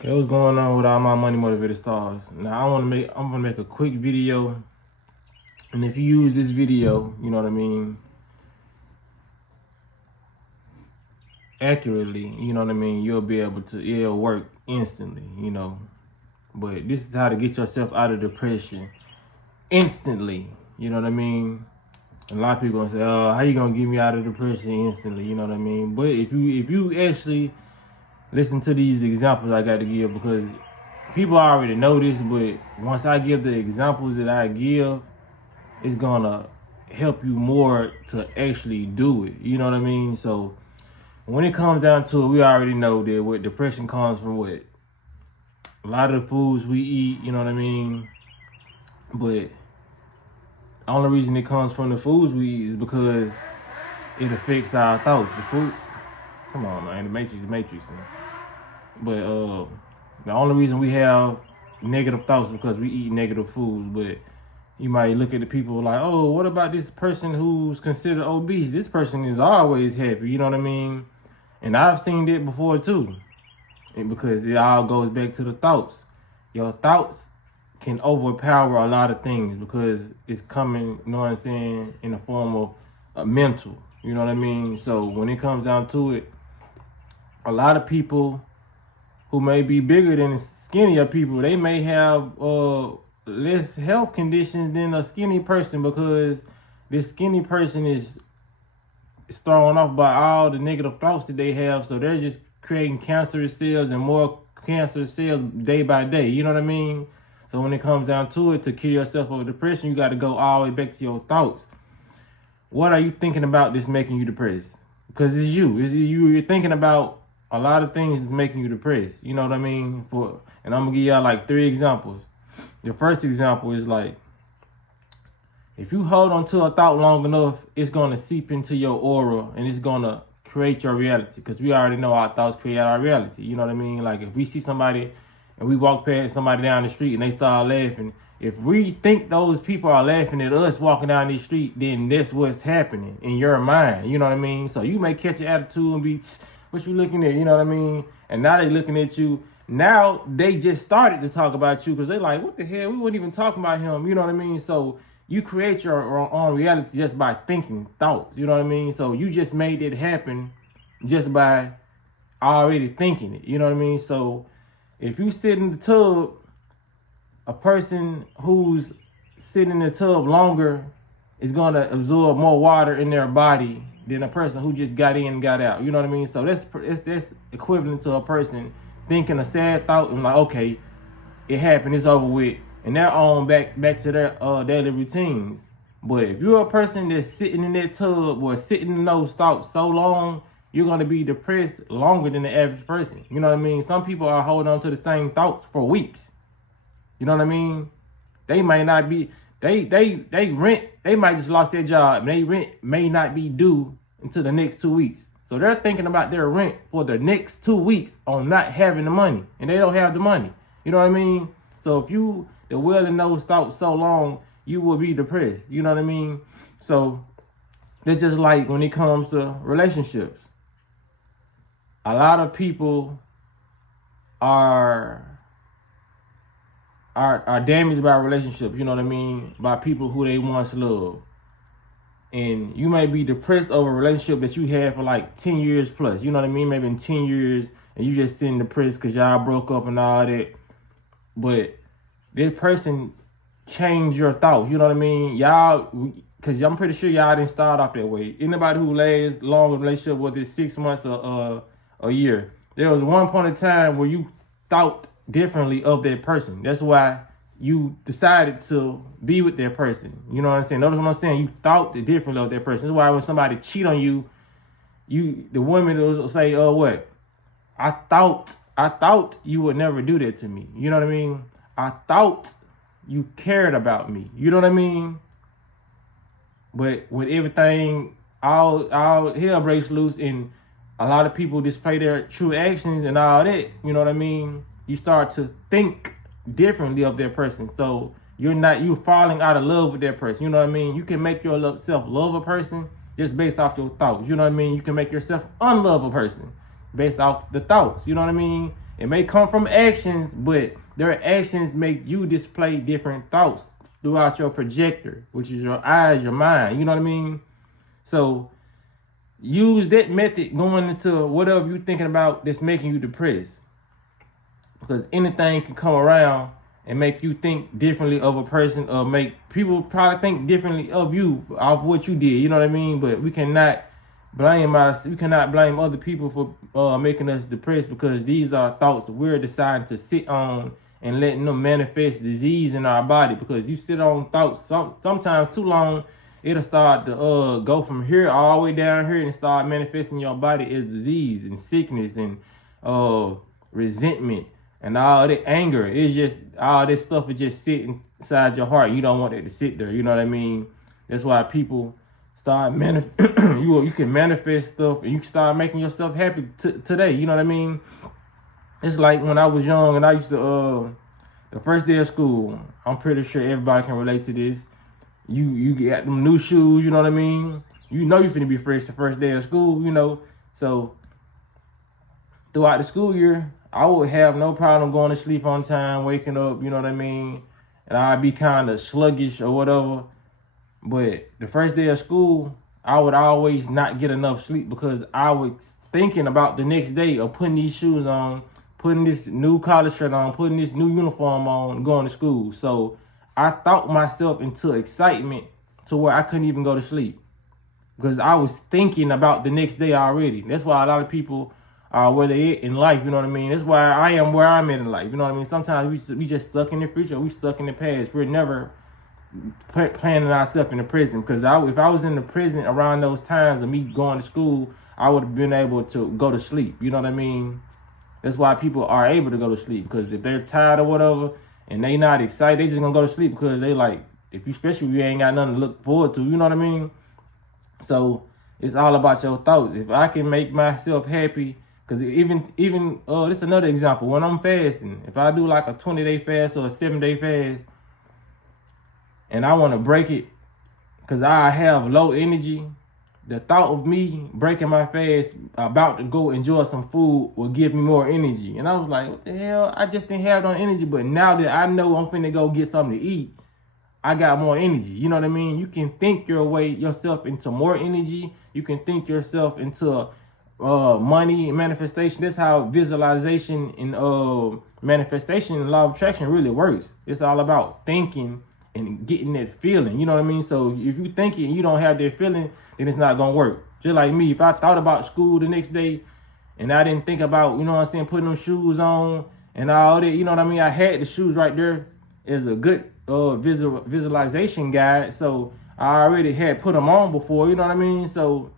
Okay, what's going on with all my money motivated stars? Now I'm gonna make a quick video, and if you use this video, you know what I mean, accurately, you know what I mean, you'll be able to, it'll work instantly, you know. But this is how to get yourself out of depression instantly, you know what I mean. And a lot of people gonna say, "Oh, how you gonna get me out of depression instantly?" You know what I mean. But if you actually listen to these examples I got to give, because people already know this, but once I give the examples that I give, it's gonna help you more to actually do it. You know what I mean? So when it comes down to it, we already know that what depression comes from what a lot of the foods we eat. You know what I mean? But the only reason it comes from the foods we eat is because it affects our thoughts. The food, come on, man, the Matrix. But the only reason we have negative thoughts is because we eat negative foods. But you might look at the people like, oh, what about this person who's considered obese? This person is always happy, you know what I mean? And I've seen that before too. And because it all goes back to the thoughts. Your thoughts can overpower a lot of things because it's coming, you know what I'm saying, in the form of a mental, you know what I mean? So when it comes down to it, a lot of people who may be bigger than skinnier people, they may have less health conditions than a skinny person because this skinny person is thrown off by all the negative thoughts that they have. So they're just creating cancerous cells and more cancerous cells day by day. You know what I mean? So when it comes down to it, to cure yourself of depression, you got to go all the way back to your thoughts. What are you thinking about that's making you depressed? Because it's you. You're thinking about a lot of things that's making you depressed. You know what I mean? And I'm going to give y'all like 3 examples. The first example is like, if you hold on to a thought long enough, it's going to seep into your aura and it's going to create your reality. Because we already know our thoughts create our reality. You know what I mean? Like if we see somebody and we walk past somebody down the street and they start laughing, if we think those people are laughing at us walking down the street, then that's what's happening in your mind. You know what I mean? So you may catch an attitude and be, what you looking at? You know what I mean? And now they looking at you. Now they just started to talk about you because they like, what the hell? We weren't even talking about him. You know what I mean? So you create your own reality just by thinking thoughts. You know what I mean? So you just made it happen just by already thinking it. You know what I mean? So if you sit in the tub, a person who's sitting in the tub longer is going to absorb more water in their body than a person who just got in and got out. You know what I mean? So that's equivalent to a person thinking a sad thought and like, okay, it happened, it's over with, and they're on back to their daily routines. But if you're a person that's sitting in that tub or sitting in those thoughts so long, you're going to be depressed longer than the average person. You know what I mean? Some people are holding on to the same thoughts for weeks. You know what I mean? They might not be, they might just lost their job and their rent may not be due until the next 2 weeks. So they're thinking about their rent for the next 2 weeks on not having the money, and they don't have the money. You know what I mean? So if you dwell in those thoughts so long, you will be depressed. You know what I mean? So it's just like when it comes to relationships. A lot of people are damaged by relationships, you know what I mean? By people who they once loved. And you may be depressed over a relationship that you had for like 10 years plus, you know what I mean? Maybe in 10 years, and you just sitting depressed because y'all broke up and all that. But this person changed your thoughts, you know what I mean? Y'all, because I'm pretty sure y'all didn't start off that way. Anybody who lasts long in a relationship, whether it's 6 months or a year, there was one point in time where you thought differently of that person. That's why you decided to be with that person. You know what I'm saying? Notice what I'm saying? You thought differently of that person. That's why when somebody cheat on you, the woman will say, oh, what? I thought you would never do that to me. You know what I mean? I thought you cared about me. You know what I mean? But with everything, all hell breaks loose and a lot of people display their true actions and all that, you know what I mean? You start to think differently of that person. So you're falling out of love with that person. You know what I mean? You can make yourself love a person just based off your thoughts. You know what I mean? You can make yourself unlove a person based off the thoughts. You know what I mean? It may come from actions, but their actions make you display different thoughts throughout your projector, which is your eyes, your mind. You know what I mean? So use that method going into whatever you're thinking about that's making you depressed. Because anything can come around and make you think differently of a person, or make people probably think differently of you, of what you did. You know what I mean? But we cannot blame other people for making us depressed, because these are thoughts we're deciding to sit on and letting them manifest disease in our body. Because you sit on thoughts sometimes too long, it'll start to go from here all the way down here and start manifesting your body as disease and sickness and resentment and all that anger. It's just all this stuff is just sitting inside your heart. You don't want it to sit there. You know what I mean? That's why people start you can manifest stuff, and you can start making yourself happy today. You know what I mean? It's like when I was young and I used to the first day of school. I'm pretty sure everybody can relate to this. You get them new shoes. You know what I mean? You know you're finna be fresh the first day of school. You know, so throughout the school year, I would have no problem going to sleep on time, waking up, you know what I mean? And I'd be kind of sluggish or whatever. But the first day of school, I would always not get enough sleep, because I was thinking about the next day of putting these shoes on, putting this new collar shirt on, putting this new uniform on, going to school. So I thought myself into excitement to where I couldn't even go to sleep, because I was thinking about the next day already. That's why a lot of people where they at in life, you know what I mean? That's why I am where I'm at in life, you know what I mean? Sometimes we just stuck in the future, we stuck in the past. We're never planning ourselves in the prison, because if I was in the prison around those times of me going to school, I would have been able to go to sleep, you know what I mean? That's why people are able to go to sleep, because if they're tired or whatever and they not excited, they just gonna go to sleep, because they like, especially if you ain't got nothing to look forward to, you know what I mean? So it's all about your thoughts. If I can make myself happy, because even this is another example. When I'm fasting, if I do like a 20-day fast or a 7-day fast, and I want to break it because I have low energy, the thought of me breaking my fast, about to go enjoy some food, will give me more energy. And I was like, what the hell? I just didn't have no energy. But now that I know I'm finna go get something to eat, I got more energy. You know what I mean? You can think yourself into more energy. You can think yourself into money and manifestation. That's how visualization and manifestation and law of attraction really works. It's all about thinking and getting that feeling. You know what I mean? So if you think it and you don't have that feeling, then it's not gonna work. Just like me, if I thought about school the next day and I didn't think about, you know what I'm saying, putting them shoes on and all that, you know what I mean? I had the shoes right there as a good visualization guide. So I already had put them on before, you know what I mean? So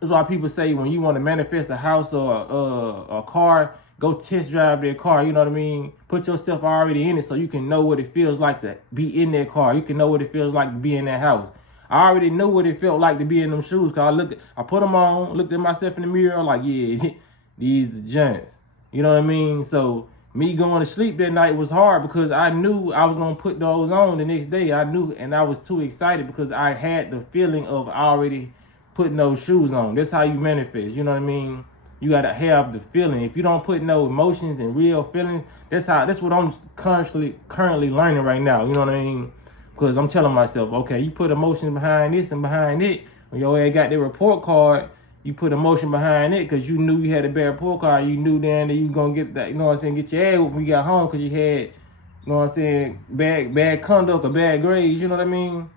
that's why people say when you want to manifest a house or a car, go test drive their car, you know what I mean? Put yourself already in it so you can know what it feels like to be in that car. You can know what it feels like to be in that house. I already know what it felt like to be in them shoes, because I put them on, looked at myself in the mirror, like, yeah, these the giants. You know what I mean? So me going to sleep that night was hard, because I knew I was going to put those on the next day. I knew, and I was too excited because I had the feeling of already putting those shoes on. That's how you manifest. You know what I mean? You got to have the feeling. If you don't put no emotions and real feelings, that's what I'm currently learning right now. You know what I mean? Because I'm telling myself, okay, you put emotions behind this and behind it. When your ass got the report card, you put emotion behind it because you knew you had a bad report card. You knew then that you were going to get that, you know what I'm saying, get your ass when you got home because you had, you know what I'm saying, bad conduct or bad grades. You know what I mean?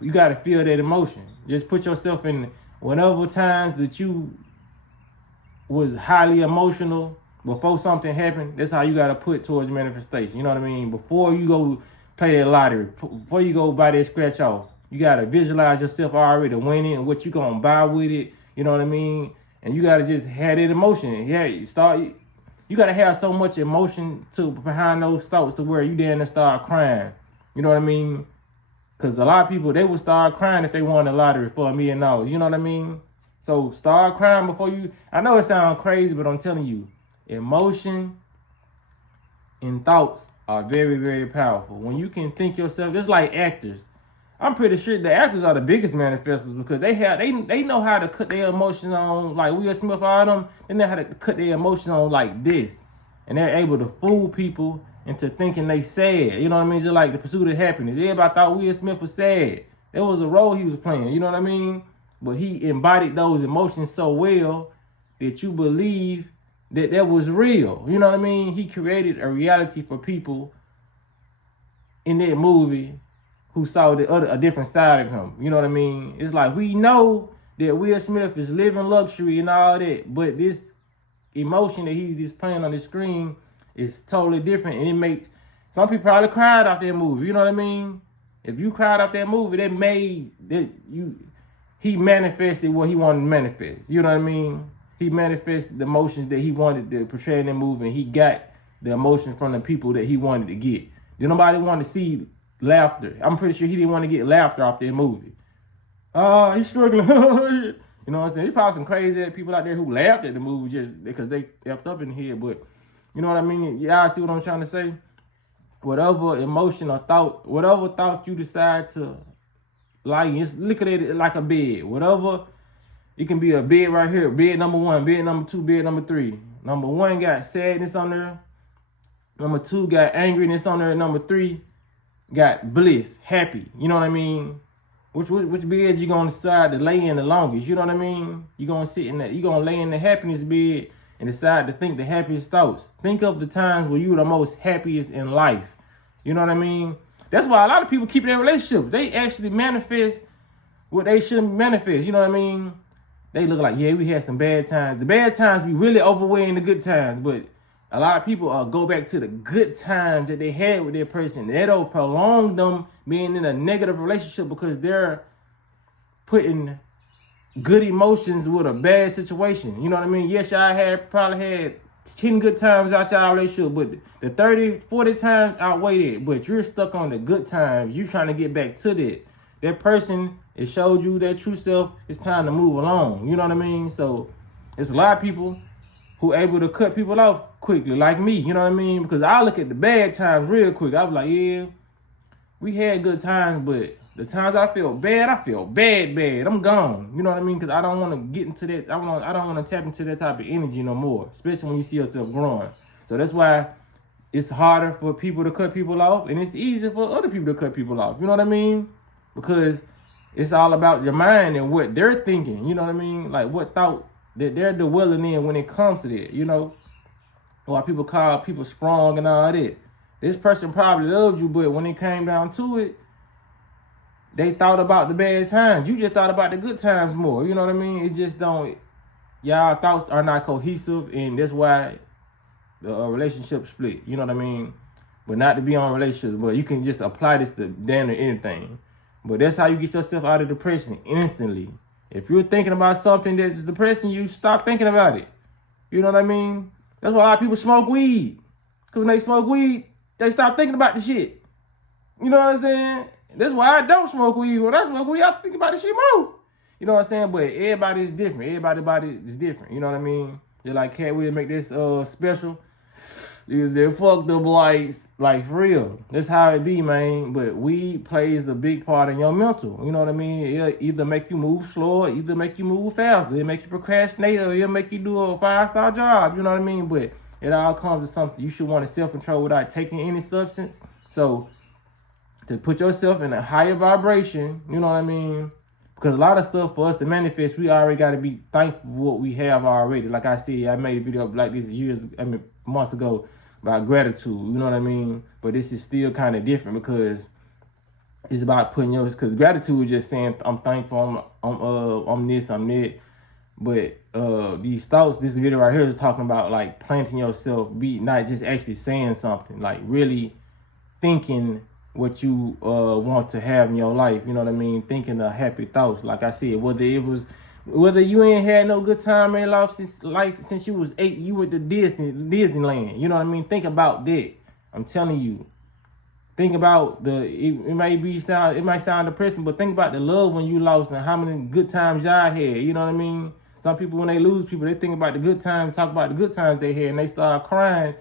You got to feel that emotion. Just put yourself in whatever times that you was highly emotional before something happened. That's how you got to put towards manifestation. You know what I mean? Before you go play that lottery, before you go buy that scratch off, you got to visualize yourself already winning and what you going to buy with it. You know what I mean? And you got to just have that emotion. Yeah, you got to have so much emotion behind those thoughts to where you then start crying. You know what I mean? Because a lot of people, they would start crying if they won the lottery for $1 million. You know what I mean? So start crying before you. I know it sounds crazy, but I'm telling you, emotion and thoughts are very, very powerful. When you can think yourself, just like actors. I'm pretty sure the actors are the biggest manifestors because they know how to cut their emotions on, like Will Smith, all them. They know how to cut their emotions on like this. and they're able to fool people into thinking they sad. You know what I mean? Just like The Pursuit of Happiness. Everybody thought Will Smith was sad. It was a role he was playing. You know what I mean? But he embodied those emotions so well that you believe that was real. You know what I mean? He created a reality for people in that movie who saw a different side of him. You know what I mean? It's like we know that Will Smith is living luxury and all that, but this emotion that he's displaying on the screen is totally different, and it makes some people probably cried off that movie. You know what I mean? If you cried off that movie, he manifested what he wanted to manifest. You know what I mean? He manifested the emotions that he wanted to portray in the movie, and he got the emotions from the people that he wanted to get. Did nobody want to see laughter? I'm pretty sure he didn't want to get laughter off that movie. He's struggling. You know what I'm saying? There's probably some crazy people out there who laughed at the movie just because they effed up in the head. But you know what I mean? Y'all see what I'm trying to say? Whatever emotion or thought, whatever thought you decide to like, look at it like a bed. Whatever, it can be a bed right here. Bed number 1, bed number 2, bed number 3. Number 1 got sadness on there. Number 2 got angriness on there. Number 3 got bliss, happy. You know what I mean? Which bed you gonna decide to lay in the longest? You know what I mean? You gonna sit in that? You gonna lay in the happiness bed and decide to think the happiest thoughts. Think of the times where you were the most happiest in life. You know what I mean? That's why a lot of people keep their relationships. They actually manifest what they shouldn't manifest. You know what I mean? They look like, yeah, we had some bad times. The bad times be really overweighing the good times, but a lot of people go back to the good times that they had with their person. That'll prolong them being in a negative relationship because they're putting good emotions with a bad situation. You know what I mean? Yes, y'all probably had 10 good times out y'all relationship, but the 30, 40 times outweighed it. But you're stuck on the good times. You trying to get back to that. That person, it showed you their true self. It's time to move along. You know what I mean? So it's a lot of people who able to cut people off quickly, like me, you know what I mean? Because I look at the bad times real quick. I was like, yeah, we had good times, but the times I feel bad, I'm gone. You know what I mean? Because I don't want to get into that. I don't want to tap into that type of energy no more, especially when you see yourself growing. So that's why it's harder for people to cut people off, and it's easier for other people to cut people off. You know what I mean? Because it's all about your mind and what they're thinking. You know what I mean? Like what thought that they're dwelling in when it comes to that, you know? Or people call people strong and all that. This person probably loved you, but when it came down to it, they thought about the bad times. You just thought about the good times more. You know what I mean? It just don't, y'all thoughts are not cohesive, and that's why the relationship split. You know what I mean? But not to be on relationships, but you can just apply this to damn near anything. But that's how you get yourself out of depression instantly. If you're thinking about something that's depressing you, stop thinking about it. You know what I mean? That's why a lot of people smoke weed. Because when they smoke weed, they stop thinking about the shit. You know what I'm saying? That's why I don't smoke weed. When I smoke weed, I think about the shit more. You know what I'm saying? But everybody is different. Everybody's body is different. You know what I mean? Just like Cat will make this special. Is they fucked up like for real. That's how it be, man. But weed plays a big part in your mental. You know what I mean? It'll either make you move slower, either make you move faster. It'll make you procrastinate, or it'll make you do a 5-star job. You know what I mean? But it all comes to something you should want to self-control without taking any substance. So to put yourself in a higher vibration, you know what I mean? Because a lot of stuff for us to manifest, we already got to be thankful for what we have already. Like I said, I made a video like this months ago about gratitude, you know what I mean? But this is still kind of different because it's about putting yours, because gratitude is just saying, I'm thankful, I'm this, I'm that. But these thoughts, this video right here is talking about like planting yourself, be not just actually saying something, like really thinking what you want to have in your life, you know what I mean? Thinking of happy thoughts. Like I said, whether you ain't had no good time in life since you was 8, you went to Disneyland. You know what I mean? Think about that. I'm telling you. Think about it might sound depressing, but think about the loved one you lost and how many good times y'all had. You know what I mean? Some people, when they lose people, they think about the good times, talk about the good times they had, and they start crying,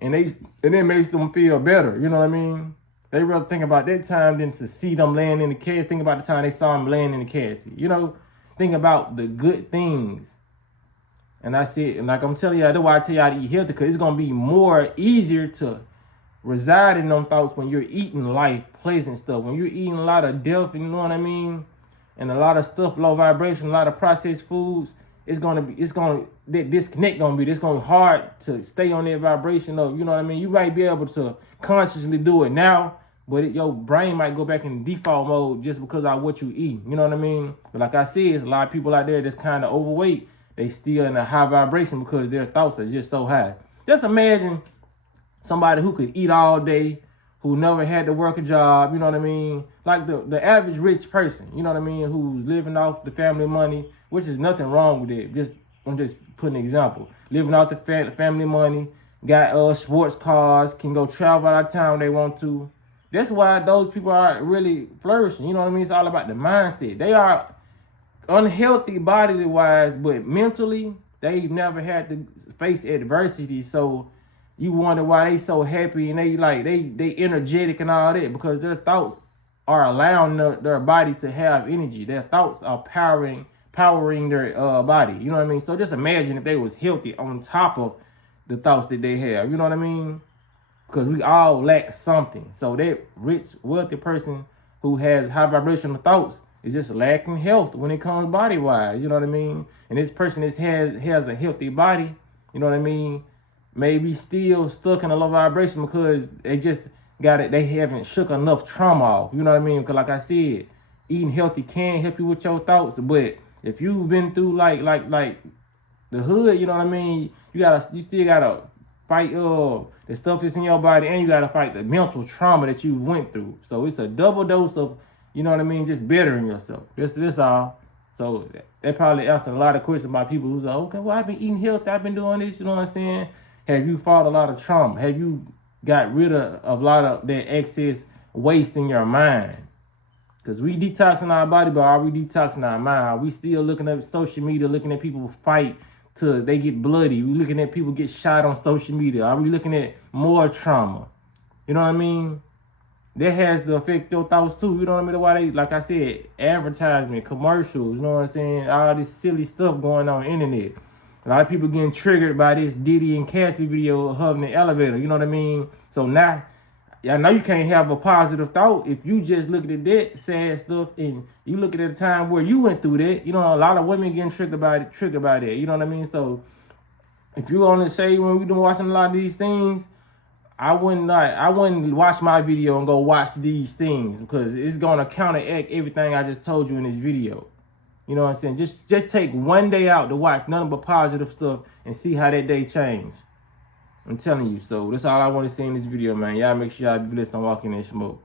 and it makes them feel better. You know what I mean? They rather think about that time than to see them laying in the casket. Think about the time they saw them laying in the casket. You know? Think about the good things. And I said, and like I'm telling y'all, that's why I tell y'all to eat healthy, because it's gonna be more easier to reside in them thoughts when you're eating life pleasant stuff. When you're eating a lot of death, you know what I mean, and a lot of stuff low vibration, a lot of processed foods, that disconnect gonna be, it's gonna be hard to stay on that vibration of, you know what I mean. You might be able to consciously do it now, but your brain might go back in default mode just because of what you eat, you know what I mean. But like I said, there's a lot of people out there that's kind of overweight. They still in a high vibration because their thoughts are just so high. Just imagine somebody who could eat all day, who never had to work a job, you know what I mean? Like the average rich person, you know what I mean, who's living off the family money, which is nothing wrong with it. I'm just putting an example. Living off the family money, got sports cars, can go travel out of town when they want to. That's why those people are really flourishing, you know what I mean? It's all about the mindset. They are unhealthy body-wise, but mentally, they've never had to face adversity, so you wonder why they so happy and they energetic and all that, because their thoughts are allowing their body to have energy. Their thoughts are powering their body. You know what I mean? So just imagine if they was healthy on top of the thoughts that they have. You know what I mean? Because we all lack something. So that rich, wealthy person who has high vibrational thoughts is just lacking health when it comes body-wise. You know what I mean? And this person that has a healthy body, you know what I mean, maybe still stuck in a low vibration because they just got it. They haven't shook enough trauma off. You know what I mean? Because like I said, eating healthy can help you with your thoughts. But if you've been through like the hood, you know what I mean, you still gotta fight the stuff that's in your body, and you gotta fight the mental trauma that you went through. So it's a double dose of, you know what I mean, just bettering yourself. This all. So that probably answered a lot of questions by people who's like, okay, well, I've been eating healthy, I've been doing this, you know what I'm saying? Have you fought a lot of trauma? Have you got rid of a lot of that excess waste in your mind? Because we detoxing our body, but are we detoxing our mind? Are we still looking at social media, looking at people fight till they get bloody? We looking at people get shot on social media? Are we looking at more trauma? You know what I mean? That has to affect your thoughts too. You know what I mean? Why they, like I said, advertisement, commercials, you know what I'm saying? All this silly stuff going on the internet. A lot of people getting triggered by this Diddy and Cassie video of her in the elevator. You know what I mean? So now, I know you can't have a positive thought if you just look at that sad stuff and you look at a time where you went through that. You know, a lot of women getting triggered by that. You know what I mean? So if you only say when we've been watching a lot of these things, I wouldn't watch my video and go watch these things, because it's gonna counteract everything I just told you in this video. You know what I'm saying? Just take one day out to watch nothing but positive stuff and see how that day change. I'm telling you. So that's all I want to say in this video, man. Y'all make sure y'all be blessed on walking in smoke.